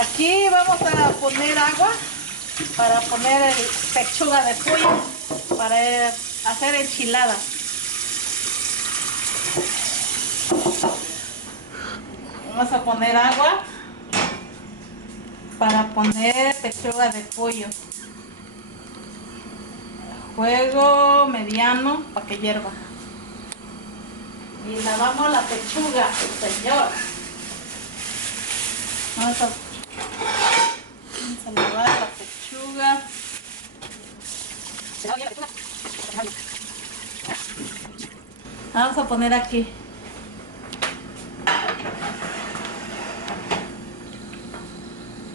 Aquí vamos a poner agua para poner el pechuga de pollo para hacer enchiladas. Vamos a poner agua para poner pechuga de pollo. Fuego mediano para que hierva. Y lavamos la pechuga, señor. Vamos a lavar la pechuga. Vamos a poner aquí.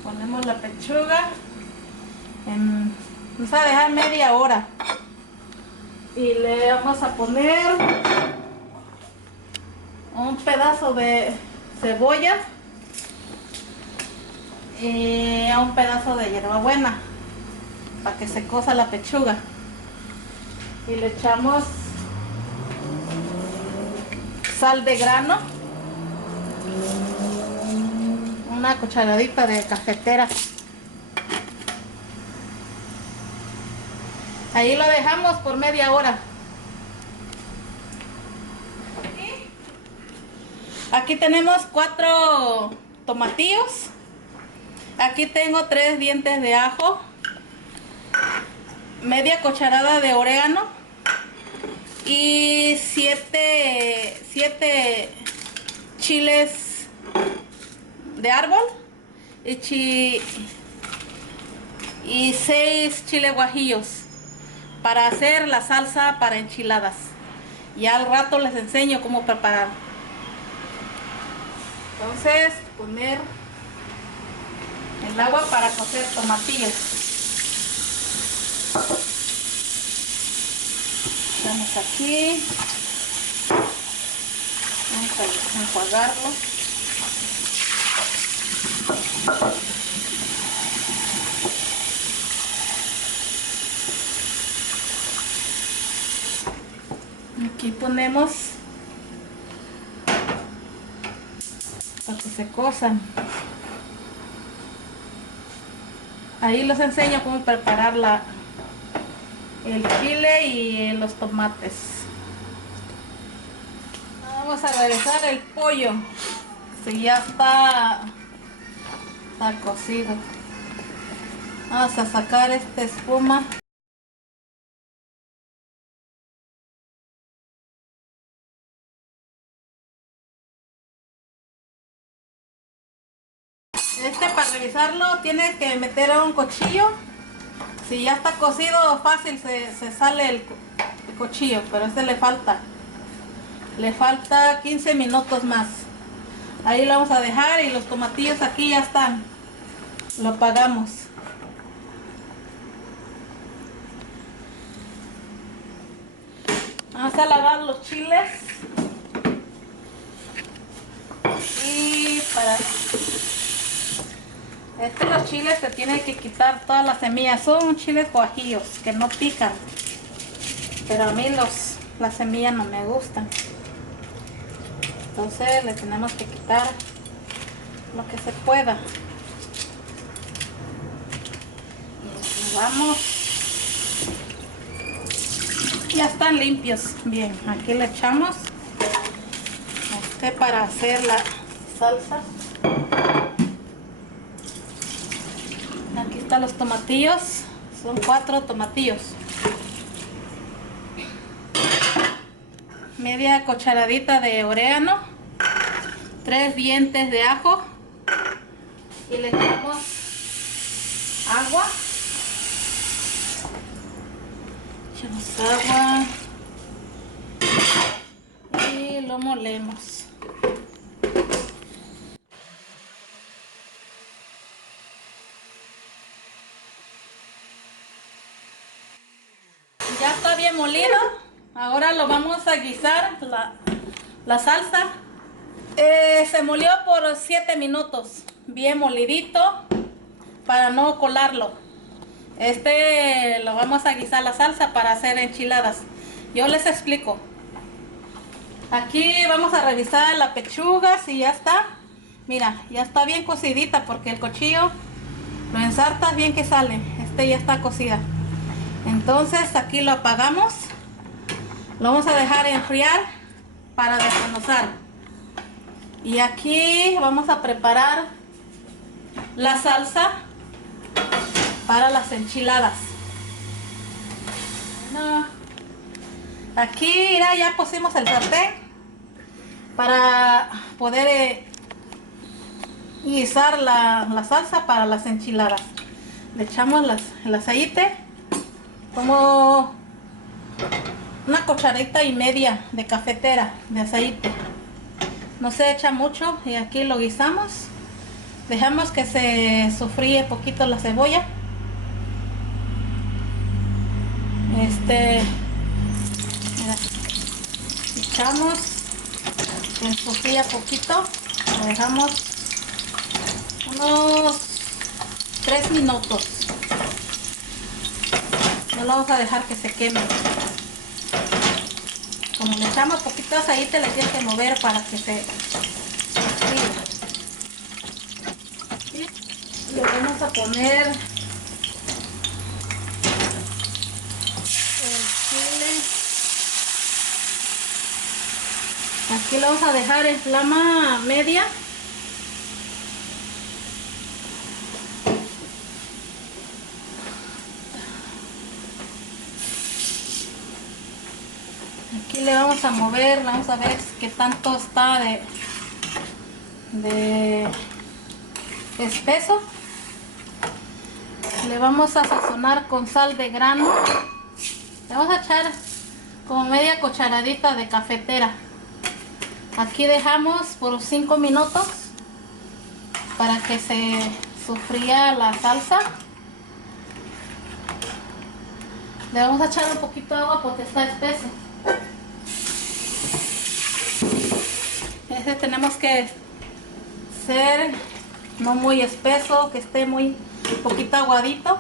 Ponemos la pechuga. Vamos a dejar media hora. Y le vamos a poner un pedazo de cebolla y un pedazo de hierbabuena para que se cosa la pechuga. Y le echamos sal de grano, una cucharadita de cafetera. Ahí lo dejamos por media hora. Aquí tenemos 4 tomatillos. Aquí tengo 3 dientes de ajo, media cucharada de orégano y 7 chiles de árbol y 6 chiles guajillos para hacer la salsa para enchiladas. Y al rato les enseño cómo preparar. Entonces, poner el agua para cocer tomatillos. Estamos aquí. Vamos a enjuagarlo. Aquí ponemos para que se cosan. Ahí les enseño cómo preparar el chile y los tomates. Vamos a revisar el pollo, si ya está cocido. Vamos a sacar esta espuma. Para revisarlo tienes que meter a un cuchillo. Si ya está cocido, fácil se sale el cuchillo, pero este le falta 15 minutos más. Ahí lo vamos a dejar y los tomatillos aquí ya están. Lo apagamos. Vamos a lavar los chiles y para los chiles se tienen que quitar todas las semillas. Son chiles guajillos que no pican, pero a mí las semillas no me gustan. Entonces le tenemos que quitar lo que se pueda. Y lavamos. Ya están limpios. Bien, aquí le echamos para hacer la salsa. Aquí están los tomatillos, son 4 tomatillos, media cucharadita de orégano, 3 dientes de ajo y le echamos agua. Y lo molemos. Ya está bien molido. Ahora lo vamos a guisar la salsa. Se molió por 7 minutos, bien molidito, para no colarlo. Lo vamos a guisar la salsa para hacer enchiladas. Yo les explico. Aquí vamos a revisar la pechuga si ya está. Mira, ya está bien cocidita porque el cuchillo lo ensartas bien que sale. Este ya está cocida. Entonces aquí lo apagamos. Lo vamos a dejar enfriar para desmenuzar. Y aquí vamos a preparar la salsa para las enchiladas. Bueno, aquí mira, ya pusimos el sartén para poder guisar la salsa para las enchiladas. Le echamos el aceite, como una cucharadita y media de cafetera de aceite. No se echa mucho y aquí lo guisamos. Dejamos que se sofríe poquito la cebolla. Mira, echamos que sofría poquito. Lo dejamos unos 3 minutos. No lo vamos a dejar que se queme. Como le echamos poquito de aceite, le tienes que mover para que se fríe. Le vamos a poner el chile. Aquí lo vamos a dejar en flama media. Aquí le vamos a mover, vamos a ver qué tanto está de espeso. Le vamos a sazonar con sal de grano. Le vamos a echar como media cucharadita de cafetera. Aquí dejamos por 5 minutos para que se sofría la salsa. Le vamos a echar un poquito de agua porque está espeso. Tenemos que ser no muy espeso, que esté muy poquito aguadito.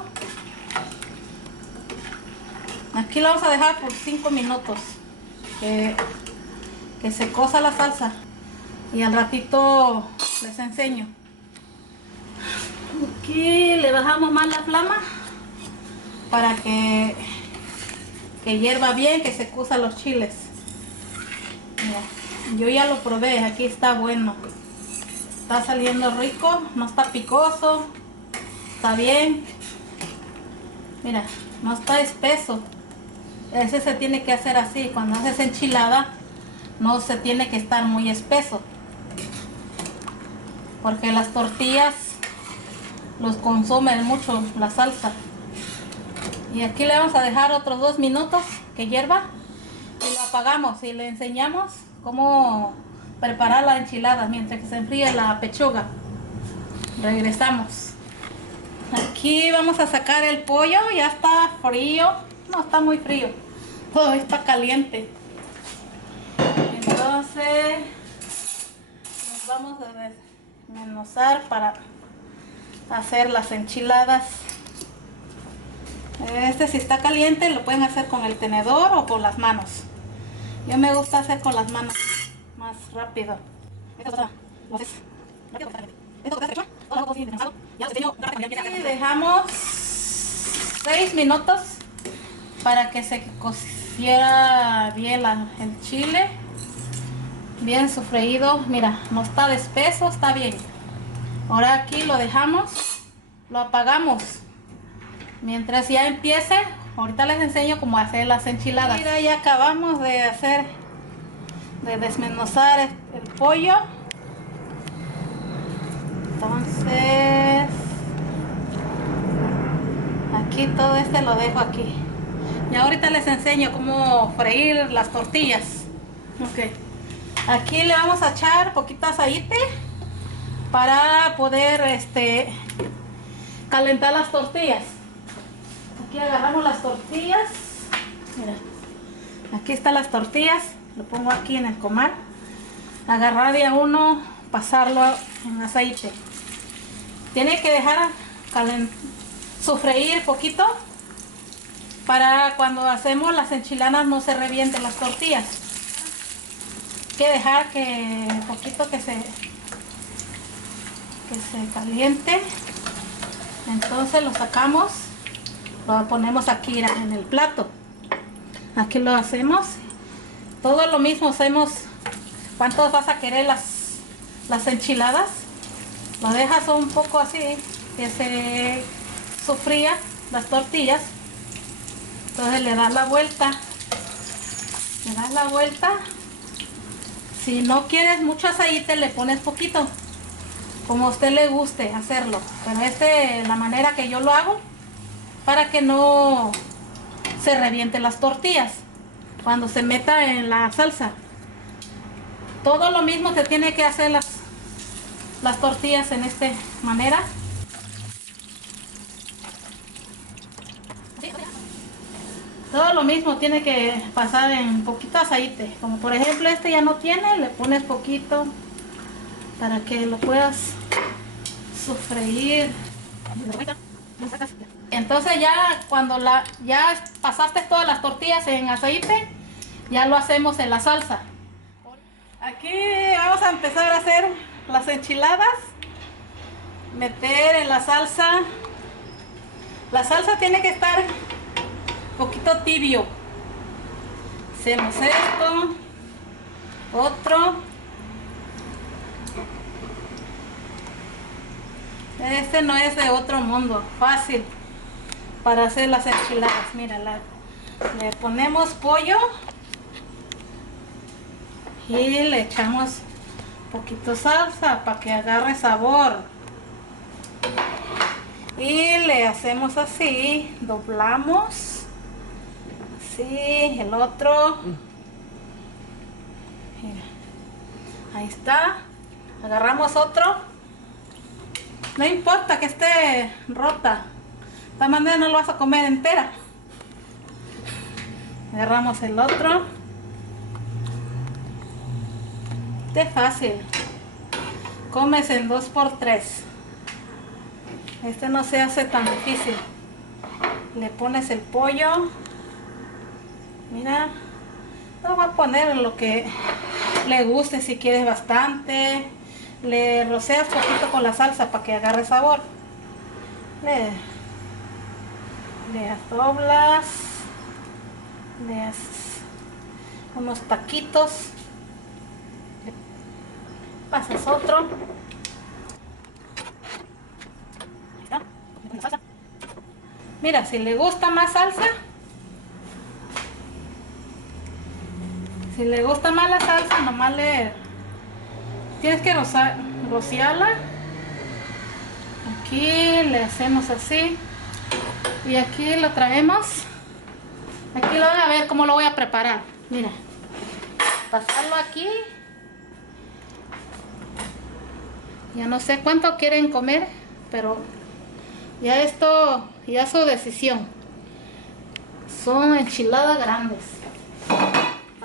Aquí lo vamos a dejar por 5 minutos que se cosa la salsa y al ratito les enseño. Aquí le bajamos más la flama para que hierva bien, que se cuezan los chiles. Mira, yo ya lo probé, aquí está bueno, está saliendo rico, no está picoso, está bien. Mira, no está espeso. Ese se tiene que hacer así, cuando haces enchilada no se tiene que estar muy espeso, porque las tortillas los consumen mucho la salsa. Y aquí le vamos a dejar otros 2 minutos que hierva y lo apagamos y le enseñamos cómo preparar la enchilada mientras que se enfríe la pechuga. Regresamos. Aquí vamos a sacar el pollo, ya está frío, no está muy frío, todo está caliente. Entonces nos vamos a desmenuzar para hacer las enchiladas. Si está caliente lo pueden hacer con el tenedor o con las manos. Yo me gusta hacer con las manos, más rápido. Y dejamos 6 minutos para que se cociera bien el chile, bien sofreído. Mira, no está de espeso, está bien. Ahora aquí lo dejamos, lo apagamos. Mientras ya empiece, ahorita les enseño cómo hacer las enchiladas. Mira, ya acabamos de desmenuzar el pollo. Entonces, aquí todo lo dejo aquí. Y ahorita les enseño cómo freír las tortillas. Ok. Aquí le vamos a echar poquito aceite para poder calentar las tortillas. Aquí agarramos las tortillas. Mira, aquí están las tortillas. Lo pongo aquí en el comal. Agarrar de a uno, pasarlo en aceite. Tiene que dejar sofreír poquito para cuando hacemos las enchiladas no se revienten las tortillas. Hay que dejar que poquito que se que se caliente. Entonces lo sacamos, lo ponemos aquí en el plato. Aquí lo hacemos. Todo lo mismo hacemos. ¿Cuántos vas a querer las enchiladas? Lo dejas un poco así, que se sofría las tortillas. Entonces le das la vuelta. Le das la vuelta. Si no quieres mucho aceite, le pones poquito, como a usted le guste hacerlo. Pero la manera que yo lo hago, para que no se revienten las tortillas cuando se meta en la salsa. Todo lo mismo se tiene que hacer las tortillas en esta manera. Todo lo mismo tiene que pasar en poquito aceite. Como por ejemplo este ya no tiene, le pones poquito para que lo puedas sofreír. Entonces ya cuando ya pasaste todas las tortillas en aceite, ya lo hacemos en la salsa. Aquí vamos a empezar a hacer las enchiladas. Meter en la salsa. La salsa tiene que estar poquito tibio. Hacemos esto, otro. Este no es de otro mundo, fácil para hacer las enchiladas. Mira, le ponemos pollo y le echamos poquito salsa para que agarre sabor. Y le hacemos así, doblamos. Sí, el otro. Mira, ahí está. Agarramos otro. No importa que esté rota, de esta manera no lo vas a comer entera. Agarramos el otro. Este es fácil. Comes en 2×3. Este no se hace tan difícil. Le pones el pollo. Mira, lo va a poner lo que le guste, si quieres bastante. Le roceas poquito con la salsa para que agarre sabor. Le doblas. Le haces unos taquitos. Le pasas otro. Ahí está. Le pones salsa. Mira, si le gusta más salsa. Si le gusta más la salsa, nomás tienes que rociarla. Aquí le hacemos así. Y aquí lo traemos. Aquí lo van a ver cómo lo voy a preparar. Mira. Pasarlo aquí. Ya no sé cuánto quieren comer, pero ya esto, ya es su decisión. Son enchiladas grandes.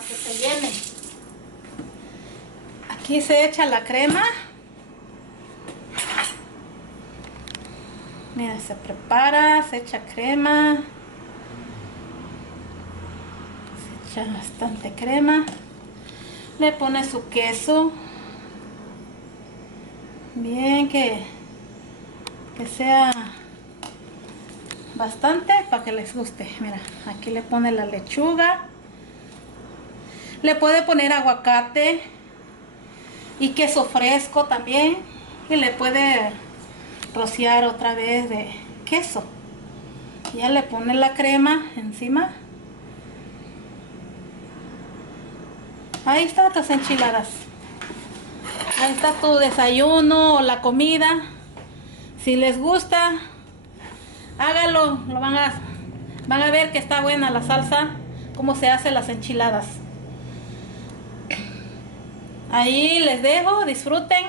Que se llene. Aquí se echa la crema. Mira, se prepara, se echa crema. Se echa bastante crema. Le pone su queso. Bien, que sea bastante para que les guste. Mira, aquí le pone la lechuga. Le puede poner aguacate y queso fresco también. Y le puede rociar otra vez de queso. Ya le pone la crema encima. Ahí están tus enchiladas. Ahí está tu desayuno o la comida. Si les gusta, hágalo. Van a ver que está buena la salsa. Cómo se hacen las enchiladas. Ahí les dejo, disfruten.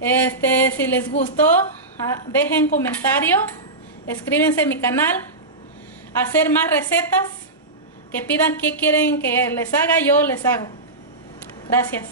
Si les gustó, dejen comentario, escríbense en mi canal, hacer más recetas, que pidan qué quieren que les haga, yo les hago. Gracias.